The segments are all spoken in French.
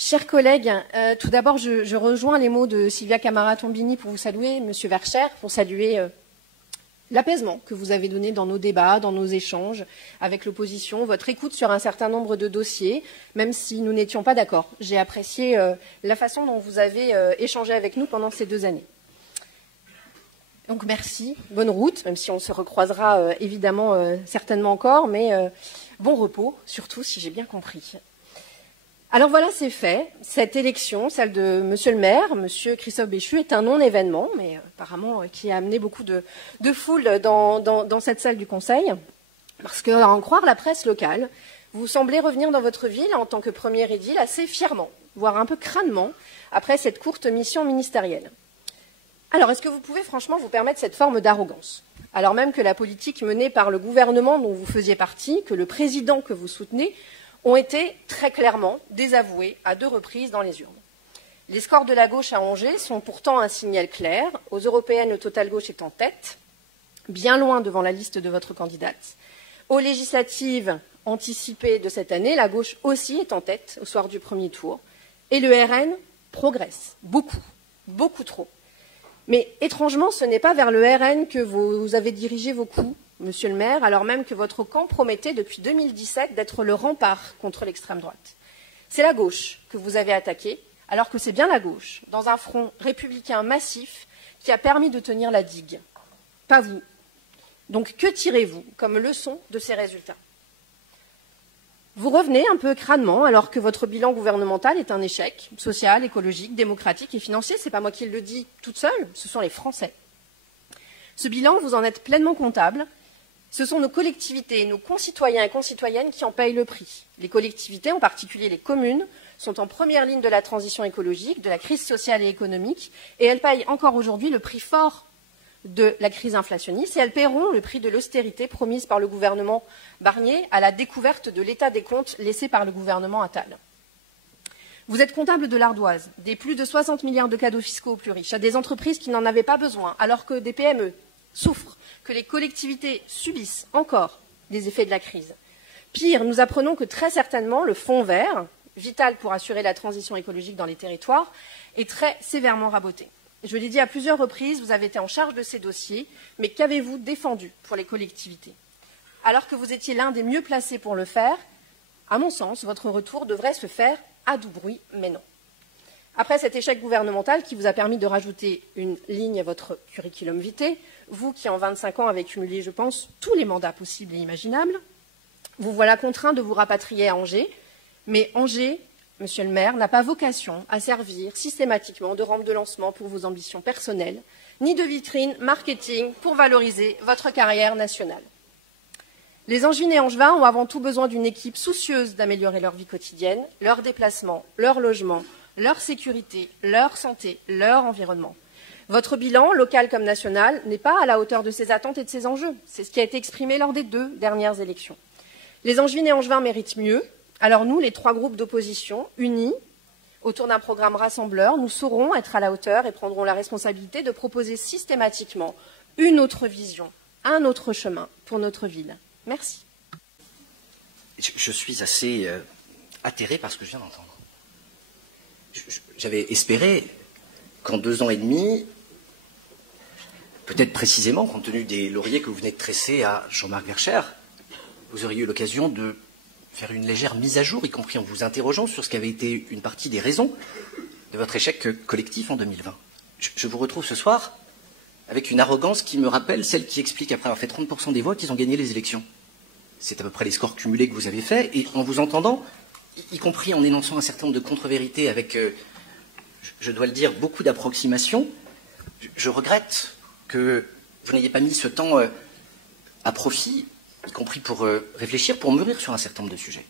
Chers collègues, tout d'abord, je rejoins les mots de Sylvia Camara-Tombini pour vous saluer, Monsieur Vercher, pour saluer l'apaisement que vous avez donné dans nos débats, dans nos échanges avec l'opposition, votre écoute sur un certain nombre de dossiers, même si nous n'étions pas d'accord. J'ai apprécié la façon dont vous avez échangé avec nous pendant ces 2 années. Donc merci, bonne route, même si on se recroisera évidemment certainement encore, mais bon repos, surtout si j'ai bien compris. Alors voilà, c'est fait. Cette élection, celle de Monsieur le maire, Monsieur Christophe Béchu, est un non-événement, mais apparemment qui a amené beaucoup de foule dans cette salle du Conseil, parce qu'à en croire la presse locale, vous semblez revenir dans votre ville en tant que premier édile assez fièrement, voire un peu crânement, après cette courte mission ministérielle. Alors, est-ce que vous pouvez franchement vous permettre cette forme d'arrogance, alors même que la politique menée par le gouvernement dont vous faisiez partie, que le président que vous soutenez, ont été très clairement désavoués à 2 reprises dans les urnes. Les scores de la gauche à Angers sont pourtant un signal clair. Aux européennes, le total gauche est en tête, bien loin devant la liste de votre candidate. Aux législatives anticipées de cette année, la gauche aussi est en tête au soir du premier tour. Et le RN progresse, beaucoup, beaucoup trop. Mais étrangement, ce n'est pas vers le RN que vous avez dirigé vos coups, Monsieur le maire, alors même que votre camp promettait depuis 2017 d'être le rempart contre l'extrême droite. C'est la gauche que vous avez attaquée, alors que c'est bien la gauche, dans un front républicain massif, qui a permis de tenir la digue. Pas vous. Donc que tirez-vous comme leçon de ces résultats? Vous revenez un peu crânement, alors que votre bilan gouvernemental est un échec social, écologique, démocratique et financier. Ce n'est pas moi qui le dis toute seule, ce sont les Français. Ce bilan, vous en êtes pleinement comptable. Ce sont nos collectivités, nos concitoyens et concitoyennes qui en payent le prix. Les collectivités, en particulier les communes, sont en première ligne de la transition écologique, de la crise sociale et économique, et elles payent encore aujourd'hui le prix fort de la crise inflationniste, et elles paieront le prix de l'austérité promise par le gouvernement Barnier à la découverte de l'état des comptes laissé par le gouvernement Attal. Vous êtes comptable de l'ardoise, des plus de 60 milliards de cadeaux fiscaux aux plus riches, à des entreprises qui n'en avaient pas besoin, alors que des PME souffrent, que les collectivités subissent encore les effets de la crise. Pire, nous apprenons que très certainement le fonds vert, vital pour assurer la transition écologique dans les territoires, est très sévèrement raboté. Je l'ai dit à plusieurs reprises, vous avez été en charge de ces dossiers, mais qu'avez-vous défendu pour les collectivités? Alors que vous étiez l'un des mieux placés pour le faire, à mon sens, votre retour devrait se faire à doux bruit, mais non. Après cet échec gouvernemental qui vous a permis de rajouter une ligne à votre curriculum vitae, vous qui en 25 ans avez cumulé, je pense, tous les mandats possibles et imaginables, vous voilà contraint de vous rapatrier à Angers, mais Angers, Monsieur le maire, n'a pas vocation à servir systématiquement de rampe de lancement pour vos ambitions personnelles, ni de vitrine marketing pour valoriser votre carrière nationale. Les Angevines et Angevins ont avant tout besoin d'une équipe soucieuse d'améliorer leur vie quotidienne, leurs déplacements, leur logement, leur sécurité, leur santé, leur environnement. Votre bilan, local comme national, n'est pas à la hauteur de ces attentes et de ces enjeux. C'est ce qui a été exprimé lors des 2 dernières élections. Les Angevines et Angevins méritent mieux. Alors nous, les 3 groupes d'opposition, unis autour d'un programme rassembleur, nous saurons être à la hauteur et prendrons la responsabilité de proposer systématiquement une autre vision, un autre chemin pour notre ville. Merci. Je suis assez atterré par ce que je viens d'entendre. J'avais espéré qu'en 2 ans et demi, peut-être précisément compte tenu des lauriers que vous venez de tresser à Jean-Marc Vercher, vous auriez eu l'occasion de faire une légère mise à jour, y compris en vous interrogeant sur ce qu'avait été une partie des raisons de votre échec collectif en 2020. Je vous retrouve ce soir avec une arrogance qui me rappelle celle qui explique, après avoir fait 30% des voix, qu'ils ont gagné les élections. C'est à peu près les scores cumulés que vous avez faits, et en vous entendant, y compris en énonçant un certain nombre de contre-vérités avec, je dois le dire, beaucoup d'approximations, je regrette que vous n'ayez pas mis ce temps à profit, y compris pour réfléchir, pour mûrir sur un certain nombre de sujets.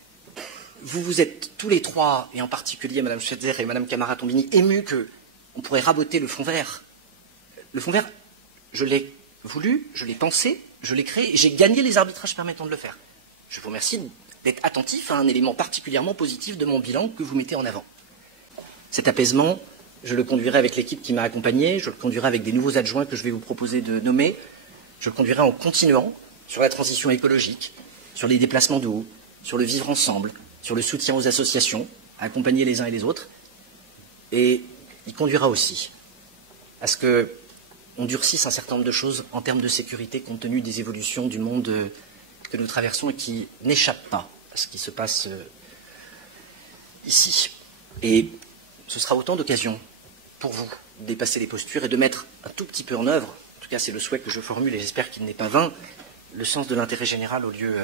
Vous êtes tous les 3, et en particulier Mme Schweitzer et Mme Camara-Tombini, émus qu'on pourrait raboter le fonds vert. Le fonds vert, je l'ai voulu, je l'ai pensé, je l'ai créé, et j'ai gagné les arbitrages permettant de le faire. Je vous remercie d'être attentif à un élément particulièrement positif de mon bilan que vous mettez en avant. Cet apaisement, je le conduirai avec l'équipe qui m'a accompagné, je le conduirai avec des nouveaux adjoints que je vais vous proposer de nommer, je le conduirai en continuant sur la transition écologique, sur les déplacements d'eau, sur le vivre ensemble, sur le soutien aux associations, à accompagner les uns et les autres, et il conduira aussi à ce qu'on durcisse un certain nombre de choses en termes de sécurité compte tenu des évolutions du monde que nous traversons et qui n'échappent pas à ce qui se passe ici. Et ce sera autant d'occasions pour vous de dépasser les postures et de mettre un tout petit peu en œuvre, en tout cas c'est le souhait que je formule et j'espère qu'il n'est pas vain, le sens de l'intérêt général au lieu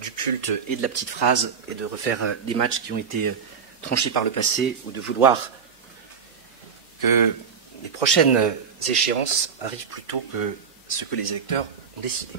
du culte et de la petite phrase et de refaire des matchs qui ont été tranchés par le passé ou de vouloir que les prochaines échéances arrivent plus tôt que ce que les électeurs ont décidé.